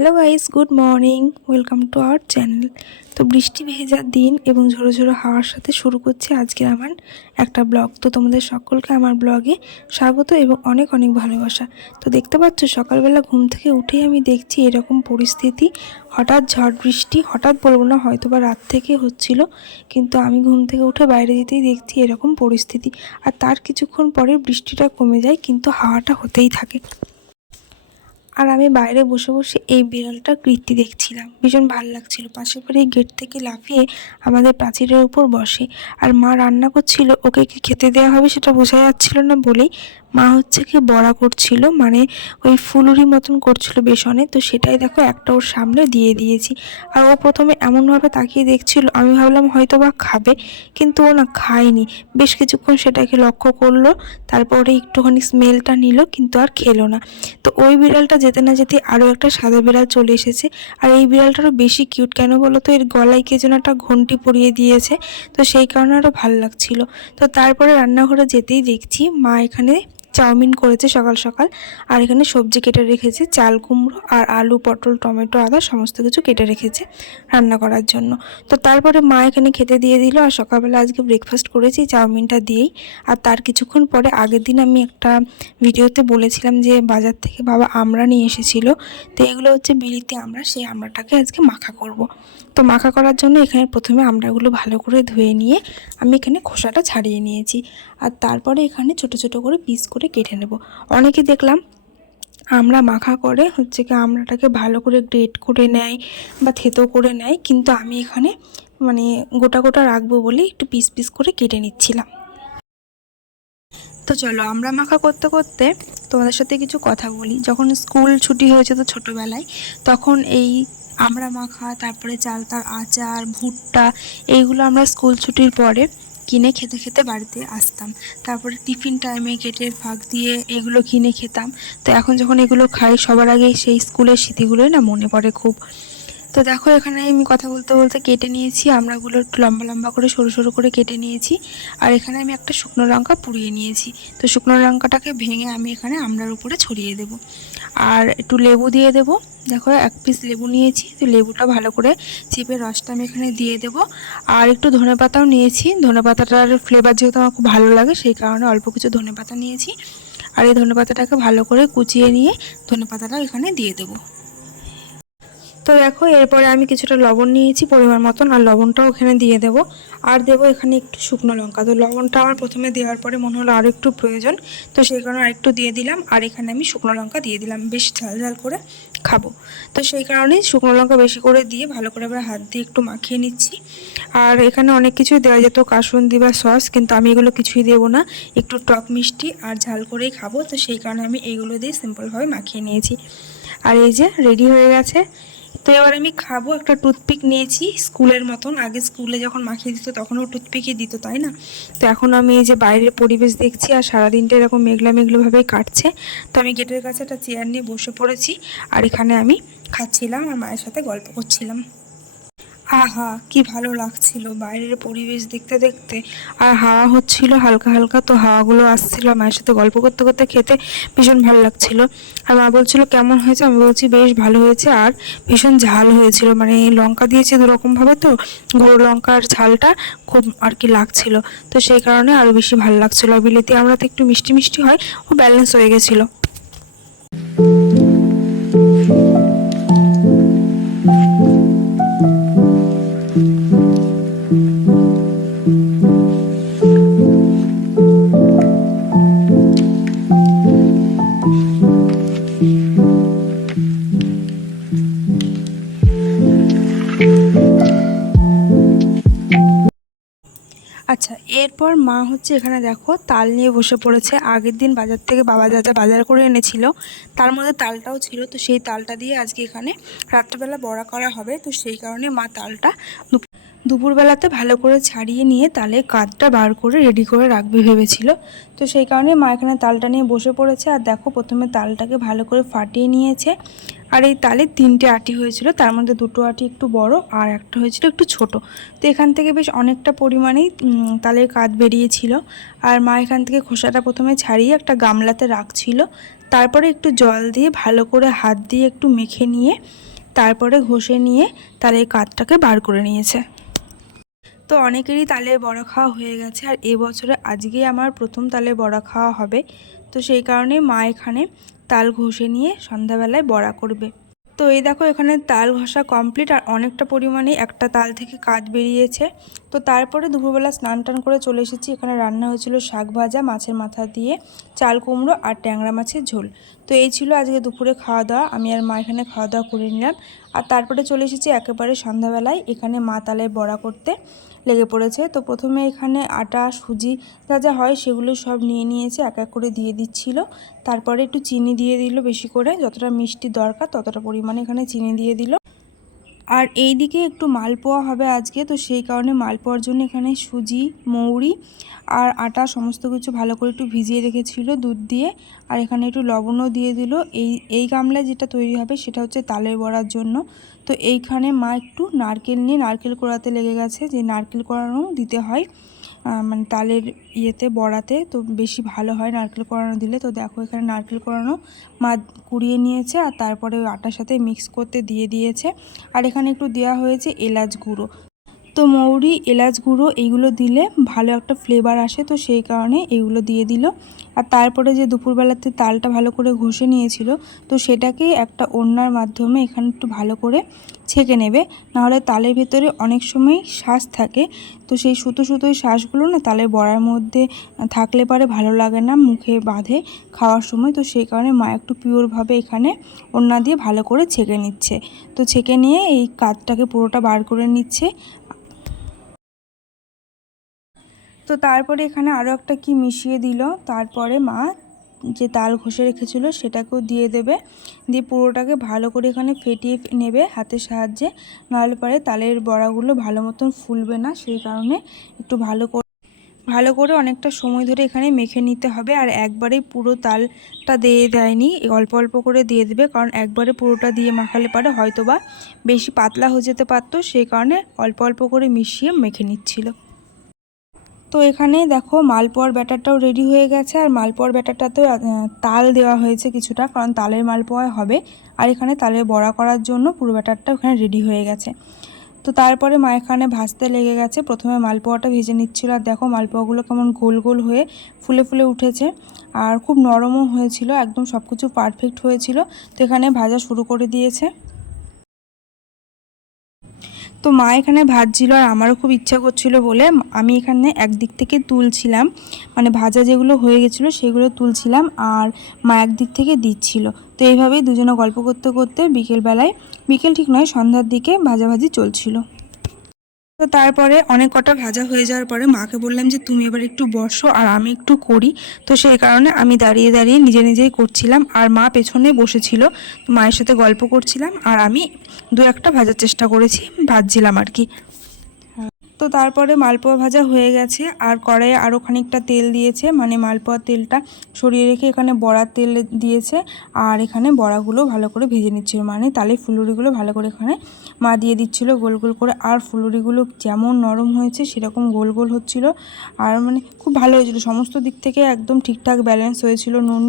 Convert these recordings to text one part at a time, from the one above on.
Hello guys, good morning. Welcome to our channel. তো বৃষ্টি ভেজার দিন এবং ঝোড়ো ঝোড়ো হাওয়ার সাথে শুরু করছে আজকে আমার একটা ব্লগ। তো তোমাদের সকলকে আমার ব্লগে স্বাগত এবং অনেক অনেক ভালোবাসা। তো দেখতে পাচ্ছ, সকালবেলা ঘুম থেকে উঠেই আমি দেখছি এরকম পরিস্থিতি। হঠাৎ ঝড় বৃষ্টি, হঠাৎ বলব না হয়তো বা রাত থেকে হচ্ছিল, কিন্তু আমি ঘুম থেকে উঠে বাইরে যেতেই দেখছি এরকম পরিস্থিতি। আর তার কিছুক্ষণ পরে বৃষ্টিটা কমে যায়, কিন্তু হাওয়াটা হতেই থাকে। আর আমি বাইরে বসে বসে এই বিড়ালটার কীর্তি দেখছিলাম। ভীষণ ভালো লাগছিল। পাশের বাড়ির গেট থেকে লাফিয়ে আমাদের প্রাচীরের উপর বসে। আর মা রান্না করছিল, ওকে কি খেতে দেওয়া হবে সেটা বোঝা যাচ্ছিল না বলেই মা হচ্ছে কি বড়া করছিল মানে ওই ফুলুরি মতন করছিল বেসনে। তো সেটাই দেখো একটা ওর সামনে দিয়ে দিয়েছি। আর ও প্রথমে এমনভাবে তাকিয়ে দেখছিল, আমি ভাবলাম হয়তো বা খাবে, কিন্তু ও না খায়নি। বেশ কিছুক্ষণ সেটাকে লক্ষ্য করল, তারপরে একটুখানি স্মেলটা নিল, কিন্তু আর খেলো না। তো ওই বিড়ালটা যেতে না যেতে আরও একটা সাদা বিড়াল চলে এসেছে। আর এই বিড়ালটারও বেশি কিউট কেন বলো তো? এর গলায় কে যেন একটা ঘন্টি পরিয়ে দিয়েছে। তো সেই কারণে আরও ভালো লাগছিল। তো তারপরে রান্নাঘরে যেতেই দেখছি মা এখানে চাউমিন করেছে সকাল সকাল। আর এখানে সবজি কেটে রেখেছে, চাল কুমড়ো আর আলু, পটল, টমেটো, আদা, সমস্ত কিছু কেটে রেখেছে রান্না করার জন্য। তো তারপরে মা এখানে খেতে দিয়ে দিল আর সকালবেলা আজকে ব্রেকফাস্ট করেছি চাউমিনটা দিয়েই। আর তার কিছুক্ষণ পরে আগের দিন আমি একটা ভিডিওতে বলেছিলাম যে বাজার থেকে বাবা আমড়া নিয়ে এসেছিল। তো এগুলো হচ্ছে বিলিতি আমরা সেই আমড়াটাকে আজকে মাখা করব। তো মাখা করার জন্য এখানে প্রথমে আমড়াগুলো ভালো করে ধুয়ে নিয়ে আমি এখানে খোসাটা ছাড়িয়ে নিয়েছি। আর তারপরে এখানে ছোট ছোট করে পিস করে কেটে নেব। অনেকে দেখলাম আমরা মাখা করে, হচ্ছে কি আমড়াটাকে ভালো করে গ্রেট করে নেয় বা থেতো করে নেয়, কিন্তু আমি এখানে মানে গোটা গোটা রাখব বলে একটু পিস পিস করে কেটে নিচ্ছিলাম। তো চলো আমরা মাখা করতে করতে তোমাদের সাথে কিছু কথা বলি। যখন স্কুল ছুটি হয়েছে তো ছোটোবেলায়, তখন এই আমরা মাখা, তারপরে চালতার আচার, ভুট্টা, এইগুলো আমরা স্কুল ছুটির পরে কিনে খেতে খেতে বাড়িতে আসতাম। তারপরে টিফিন টাইমে গেটের ফাঁক দিয়ে এগুলো কিনে খেতাম। তো এখন যখন এগুলো খাই, সবার আগে সেই স্কুলের স্মৃতিগুলোই না মনে পড়ে খুব। তো দেখো, এখানে আমি কথা বলতে বলতে কেটে নিয়েছি, আমরাগুলো একটু লম্বা লম্বা করে, সরু সরু করে কেটে নিয়েছি। আর এখানে আমি একটা শুকনো লঙ্কা পুড়িয়ে নিয়েছি। তো শুকনো লঙ্কাটাকে ভেঙে আমি এখানে আমড়ার উপরে ছড়িয়ে দেব। আর একটু লেবু দিয়ে দেব। দেখো, এক পিস লেবু নিয়েছি, তো লেবুটা ভালো করে চিপে রসটা আমি এখানে দিয়ে দেব। আর একটু ধনে পাতাও নিয়েছি। ধনে পাতাটার ফ্লেভার যেহেতু আমার খুব ভালো লাগে, সেই কারণে অল্প কিছু ধনে পাতা নিয়েছি। আর এই ধনে পাতাটাকে ভালো করে কুচিয়ে নিয়ে ধনে পাতাটা এখানে দিয়ে দেবো। তো দেখো, এরপরে আমি কিছুটা লবণ নিয়েছি, পরিমাণ মতন, আর লবণটাও ওখানে দিয়ে দেব। আর দেবো এখানে একটু শুকনো লঙ্কা। তো লবণটা আমার প্রথমে দেওয়ার পরে মনে হলো আরও একটু প্রয়োজন। তো সেই কারণে আরেকটু দিয়ে দিলাম, আর এখানে আমি শুকনো লঙ্কা দিয়ে দিলাম। বেশ ঝাল ঝাল করে খাব। তো সেই কারণেই শুকনো লঙ্কা বেশি করে দিয়ে ভালো করে এবার হাত দিয়ে একটু মাখিয়ে নিচ্ছি। আর এখানে অনেক কিছুই দেওয়া যেত, কাসুন্দি বা সস, কিন্তু আমি এগুলো কিছুই দেবো না। একটু টক মিষ্টি আর ঝাল করেই খাব। তো সেই কারণে আমি এইগুলো দিয়ে সিম্পলভাবে মাখিয়ে নিয়েছি। আর এই যে রেডি হয়ে গেছে। তো এবার আমি খাব একটা টুথপিক নিয়েছি, স্কুলের মতন। আগে স্কুলে যখন মাখিয়ে দিত, তখনও টুথপিকই দিত, তাই না? তো এখন আমি এই যে বাইরের পরিবেশ দেখছি, আর সারাদিনটা এরকম মেঘলা মেঘলোভাবেই কাটছে। তো আমি গেটের কাছে একটা চেয়ার নিয়ে বসে পড়েছি, আর এখানে আমি খাচ্ছিলাম, আর মায়ের সাথে গল্প করছিলাম। আহা, কি ভালো লাগছিল। বাইরের পরিবেশ দেখতে দেখতে আর হাওয়া হচ্ছিল হালকা হালকা, তো হাওয়াগুলো আসছিল। মায়ের সাথে গল্প করতে করতে খেতে ভীষণ ভালো লাগছিল। আর মা বলছিল, কেমন হয়েছে? আমি বলছি, বেশ ভালো হয়েছে আর ভীষণ ঝাল হয়েছিল। মানে লঙ্কা দিয়েছে দুরকমভাবে তো, গুঁড়ো লঙ্কার ঝালটা খুব আর কি লাগছিল। তো সেই কারণে আরও বেশি ভালো লাগছিল। আর বিলিতি আমরা তো একটু মিষ্টি মিষ্টি হয়, ও ব্যালেন্স হয়ে গেছিল। আচ্ছা এরপর মা হচ্ছে এখানে দেখো তাল নিয়ে বসে পড়েছে। আগের দিন বাজার থেকে বাবা যা বাজার করে এনেছিল, তার মধ্যে তালটাও ছিল। তো সেই তালটা দিয়ে আজকে এখানে রাত্রেবেলা বড়া করা হবে। তো সেই কারণে মা তালটা দুপুরবেলাতে ভালো করে ছাড়িয়ে নিয়ে তালে কাঠটা বার করে রেডি করে রাখবে ভেবেছিল। তো সেই কারণে মা এখানে তালটা নিয়ে বসে পড়েছে। আর দেখো প্রথমে তালটাকে ভালো করে ফাটিয়ে নিয়েছে। আর এই তালের তিনটে আটি হয়েছিল, তার মধ্যে দুটো আটি একটু বড় আর একটা হয়েছিল একটু ছোট। তো এখান থেকে বেশ অনেকটা পরিমাণেই তালের কাঁধ বেরিয়েছিল। আর মা এখান থেকে খোসাটা প্রথমে ছাড়িয়ে একটা গামলাতে রাখছিল। তারপরে একটু জল দিয়ে ভালো করে হাত দিয়ে একটু মেখে নিয়ে, তারপরে ঘষে নিয়ে তালের কাঠটাকে বার করে নিয়েছে। তো অনেকেরই তালের বড়া খাওয়া হয়ে গেছে আর এবছরে আজকেই আমার প্রথম তালের বড়া খাওয়া হবে। তো সেই কারণে মা এখানে তাল ঘষে নিয়ে সন্ধ্যাবেলায় বড়া করবে। তো এই দেখো, এখানে তাল ঘষা কমপ্লিট আর অনেকটা পরিমাণে একটা তাল থেকে কাজ বেরিয়েছে। তো তারপরে দুপুরবেলা স্নান টান করে চলে এসেছি। এখানে রান্না হয়েছিল শাক ভাজা, মাছের মাথা দিয়ে চাল কুমড়ো আর ট্যাংরা মাছের ঝোল। তো এই ছিল আজকে দুপুরে খাওয়া দাওয়া। আমি আর মা এখানে খাওয়া দাওয়া করে নিলাম। আর তারপরে চলে এসেছি একেবারে সন্ধ্যাবেলায়। এখানে মা তালের বড়া করতে লেগে পড়েছে। তো প্রথমে এখানে আটা, সুজি যা যা হয় সেগুলো সব নিয়ে নিয়েছে, এক এক করে দিয়ে দিচ্ছিল। তারপরে একটু চিনি দিয়ে দিল বেশি করে। যতটা মিষ্টি দরকার ততটা পরিমাণে এখানে চিনি দিয়ে দিল। আর এই দিকে একটু মালপোয়া হবে আজকে, তো সেই কারণে মালপোয়ার জন্য এখানে সুজি, মৌরি আর আটা সমস্ত কিছু ভালো করে একটু ভিজিয়ে রেখেছিল দুধ দিয়ে। আর এখানে একটু লবণও দিয়ে দিল। এই এই গামলা যেটা তৈরি হবে সেটা হচ্ছে তালের বড়ার জন্য। তো এইখানে মা একটু নারকেল নিয়ে, নারকেল কোড়াতে লেগে গেছে, যে নারকেল কোড়ানো দিতে হয়। মানে তালের ইয়েতে, বড়াতে, তো বেশি ভালো হয় নারকেল কোড়ানো দিলে। তো দেখো, এখানে নারকেল কোড়ানো মা কুড়িয়ে নিয়েছে আর তারপরে ওই আটার সাথে মিক্স করতে দিয়ে দিয়েছে। আর এখানে একটু দেওয়া হয়েছে এলাচ গুঁড়ো। তো মৌরি, এলাচ গুঁড়ো এইগুলো দিলে ভালো একটা ফ্লেভার আসে, তো সেই কারণে এগুলো দিয়ে দিল। আর তারপরে যে দুপুরবেলাতে তালটা ভালো করে ঘষে নিয়েছিল, তো সেটাকে একটা ওড়নার মাধ্যমে এখানে একটু ভালো করে ছেঁকে নেবে। নাহলে তালের ভেতরে অনেক সময় শ্বাস থাকে, তো সেই সুতো সুতোই শ্বাসগুলো না তালের বড়ার মধ্যে থাকলে পারে ভালো লাগে না, মুখে বাঁধে খাওয়ার সময়, তো সেই কারণে মা একটু পিওরভাবে এখানে ওড়না দিয়ে ভালো করে ছেঁকে নিচ্ছে। তো ছেঁকে নিয়ে এই কাঠটাকে পুরোটা বার করে নিচ্ছে তো তারপরে এখানে আরও একটা কি মিশিয়ে দিল? তারপরে মা যে তাল ঘষে রেখেছিল সেটাকেও দিয়ে দেবে। দিয়ে পুরোটাকে ভালো করে এখানে ফেটিয়ে নেবে হাতের সাহায্যে। নাহলে পরে তালের বড়াগুলো ভালো মতন ফুলবে না, সেই কারণে একটু ভালো করে ভালো করে অনেকটা সময় ধরে এখানে মেখে নিতে হবে। আর একবারেই পুরো তালটা দিয়ে দেয়নি, অল্প অল্প করে দিয়ে দেবে। কারণ একবারে পুরোটা দিয়ে মাখালে পারে হয়তো বা বেশি পাতলা হয়ে যেতে পারতো, সেই কারণে অল্প অল্প করে মিশিয়ে মেখে নিচ্ছিল। তো এখানে দেখো মালপোয়ার ব্যাটারটাও রেডি হয়ে গেছে, আর মালপোয়ার ব্যাটারটাতেও তাল দেওয়া হয়েছে কিছুটা, কারণ তালের মালপোয়া হবে। আর এখানে তালের বড়া করার জন্য পুরো ব্যাটারটা ওখানে রেডি হয়ে গেছে। তো তারপরে মা এখানে ভাজতে লেগে গেছে। প্রথমে মালপোয়াটা ভেজে নিচ্ছিল, আর দেখো মালপোয়াগুলো কেমন গোল গোল হয়ে ফুলে ফুলে উঠেছে। আর খুব নরমও হয়েছিল, একদম সব কিছু পারফেক্ট হয়েছিল। তো এখানে ভাজা শুরু করে দিয়েছে। তো মা এখানে ভাজছিল আর আমারও খুব ইচ্ছা করছিল বলে আমি এখানে একদিক থেকে তুলছিলাম। মানে ভাজা যেগুলো হয়ে গেছিল সেগুলো তুলছিলাম আর মা একদিক থেকে দিচ্ছিল। তো এইভাবেই দুজনে গল্প করতে করতে বিকেলবেলায়, বিকেল ঠিক নয়, সন্ধ্যার দিকে ভাজাভাজি চলছিল। তো তারপরে অনেক কটা ভাজা হয়ে যাওয়ার পরে মাকে বললাম যে, তুমি এবার একটু বসো আর আমি একটু করি। তো সেই কারণে আমি দাঁড়িয়ে দাঁড়িয়ে নিজে নিজেই করছিলাম। আর মা পেছনে বসেছিল মায়ের সাথে গল্প করছিলাম। আর আমি দু একটা ভাজার চেষ্টা করেছি, ভাজছিলাম আর কি। তো তারপরে মালপোয়া ভাজা হয়ে গেছে আর কড়াইয়ে আরও খানিকটা তেল দিয়েছে মানে মালপোয়ার তেলটা সরিয়ে রেখে এখানে বড়ার তেল দিয়েছে আর এখানে বড়াগুলো ভালো করে ভেজে নিচ্ছিল মানে তালে ফুলুরিগুলো ভালো করে এখানে মা দিয়ে দিচ্ছিল গোল গোল করে আর ফুলুরিগুলো যেমন নরম হয়েছে সেরকম গোল গোল হচ্ছিল আর মানে খুব ভালো হয়েছিল, সমস্ত দিক থেকে একদম ঠিকঠাক ব্যালেন্স হয়েছিল, নুন,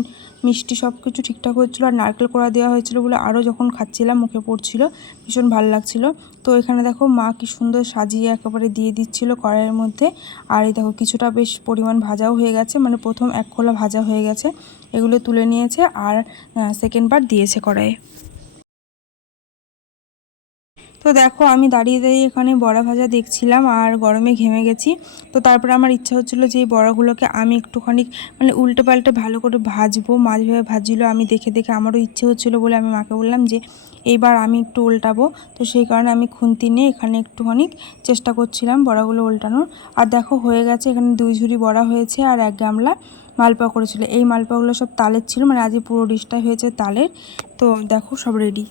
মিষ্টি সব কিছু ঠিকঠাক হচ্ছিল আর নারকেল কড়া দেওয়া হয়েছিল বলে আরও যখন খাচ্ছিলাম মুখে পড়ছিল ভীষণ ভালো লাগছিল তো এখানে দেখো মা কি সুন্দর সাজিয়ে একেবারে দিয়ে দিচ্ছিল কড়াইয়ের মধ্যে। আর এই দেখো কিছুটা বেশ পরিমাণ ভাজাও হয়ে গেছে মানে প্রথম এক খোলা ভাজা হয়ে গেছে। এগুলো তুলে নিয়েছে আর সেকেন্ড বার দিয়েছে কড়াইয়ে। তো দেখো, আমি দাঁড়িয়ে দাঁড়িয়ে এখানে বড়া ভাজা দেখছিলাম আর গরমে ঘেমে গেছি। তো তারপরে আমার ইচ্ছা হচ্ছিল যে এই বড়াগুলোকে আমি একটুখানি মানে উল্টে পাল্টে ভালো করে ভাজবো। মাছ ভেবে ভাজিলো আমি দেখে দেখে আমারও ইচ্ছে হচ্ছিল বলে আমি মাকে বললাম যে, এইবার আমি একটু উল্টাবো। তো সেই কারণে আমি খুন্তি নিয়ে এখানে একটুখানি চেষ্টা করছিলাম বড়াগুলো উল্টানোর। আর দেখো, হয়ে গেছে, এখানে দুই ঝুড়ি বড়া হয়েছে আর এক গামলা মালপোয়া করেছিল। এই মালপোয়াগুলো সব তালের ছিল মানে আজকে পুরো ডিশটাই হয়েছে তালের। তো দেখো, সব রেডি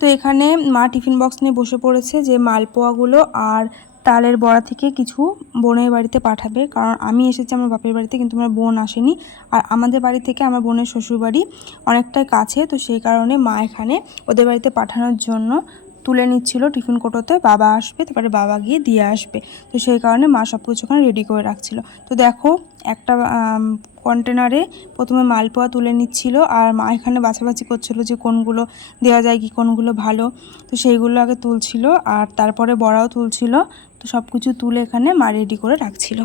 তো এখানে মা টিফিন বক্স নিয়ে বসে পড়েছে যে মালপোয়াগুলো আর তালের বড়া থেকে কিছু বোনের বাড়িতে পাঠাবে। কারণ আমি এসেছি আমার বাপের বাড়িতে কিন্তু আমার বোন আসেনি। আর আমাদের বাড়ি থেকে আমার বোনের শ্বশুর বাড়ি অনেকটাই কাছে, তো সেই কারণে মা এখানে ওদের বাড়িতে পাঠানোর জন্য তুলে নিচ্ছিল টিফিন কোটোতে। বাবা আসবে, তারপরে বাবা গিয়ে দিয়ে আসবে। তো সেই কারণে মা সব কিছু ওখানে রেডি করে রাখছিল। তো দেখো একটা কন্টেনারে প্রথমে মালপোয়া তুলে নিচ্ছিল আর মা এখানে বাছাবাছি করছিল যে কোনগুলো দেওয়া যায় কি কোনগুলো ভালো। তো সেইগুলো আগে তুলছিল আর তারপরে বড়াও তুলছিল। তো সব কিছু তুলে এখানে মা রেডি করে রাখছিল।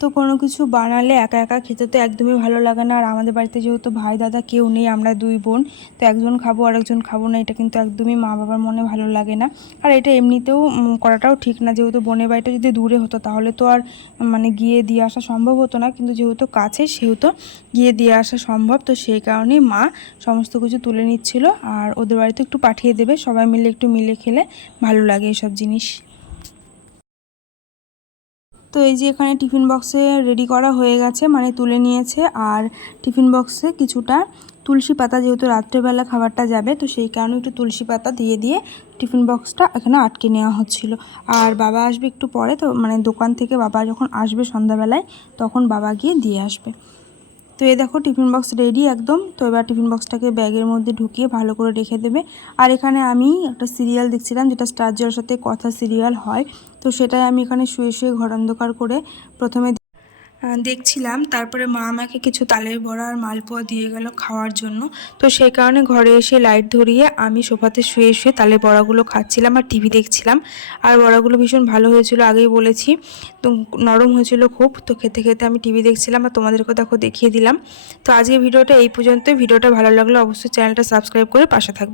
তো কোনো কিছু বানালে একা একা খেতে তো একদমই ভালো লাগে না। আর আমাদের বাড়িতে যেহেতু ভাই, দাদা কেউ নেই, আমরা দুই বোন, তো একজন খাব আর একজন খাব না, এটা কিন্তু একদমই মা বাবার মনে ভালো লাগে না। আর এটা এমনিতেও করাটাও ঠিক না, যেহেতু বোনের বাড়িটা যদি দূরে হতো তাহলে তো আর মানে গিয়ে দিয়ে আসা সম্ভব হতো না। কিন্তু যেহেতু কাছে, সেহেতু গিয়ে দিয়ে আসা সম্ভব, তো সেই কারণেই মা সমস্ত কিছু তুলে নিচ্ছিল। আর ওদের বাড়িতে একটু পাঠিয়ে দেবে, সবাই মিলে একটু মিলে খেলে ভালো লাগে এসব জিনিস। তো এই যে এখানে টিফিন বক্সে রেডি করা হয়ে গেছে মানে তুলে নিয়েছে। আর টিফিন বক্সে কিছুটা তুলসী পাতা, যেহেতু রাত্রেবেলা খাবারটা যাবে, তো সেই কারণে একটু তুলসী পাতা দিয়ে দিয়ে টিফিন বক্সটা এখানে আটকে নেওয়া হচ্ছিল। আর বাবা আসবে একটু পরে, তো মানে দোকান থেকে বাবা যখন আসবে সন্ধ্যাবেলায়, তখন বাবা গিয়ে দিয়ে আসবে। তো এ দেখো টিফিন বক্স রেডি একদম। তো এবার টিফিন বক্সটাকে ব্যাগের মধ্যে ঢুকিয়ে ভালো করে রেখে দেবে। আর এখানে আমি একটা সিরিয়াল দেখছিলাম, যেটা স্টার সাথে কথা সিরিয়াল হয়। তো সেটাই আমি এখানে শুয়ে শুয়ে ঘর অন্ধকার করে প্রথমে দেখছিলাম। তারপরে মা আমাকে কিছু তালের বড়া আর মালপোয়া দিয়ে গেল খাওয়ার জন্য। তো সেই কারণে ঘরে এসে লাইট ধরিয়ে আমি সোফাতে শুয়ে শুয়ে তালের বড়াগুলো খাচ্ছিলাম আর টিভি দেখছিলাম। আর বড়াগুলো ভীষণ ভালো হয়েছিল, আগেই বলেছি। তো নরম হয়েছিল খুব, তো খেতে খেতে আমি টিভি দেখছিলাম আর তোমাদেরকে দেখো দেখিয়ে দিলাম। তো আজকে ভিডিওটা এই পর্যন্ত ভিডিওটা ভালো লাগলে অবশ্যই চ্যানেলটা সাবস্ক্রাইব করে পাশে থাকবে।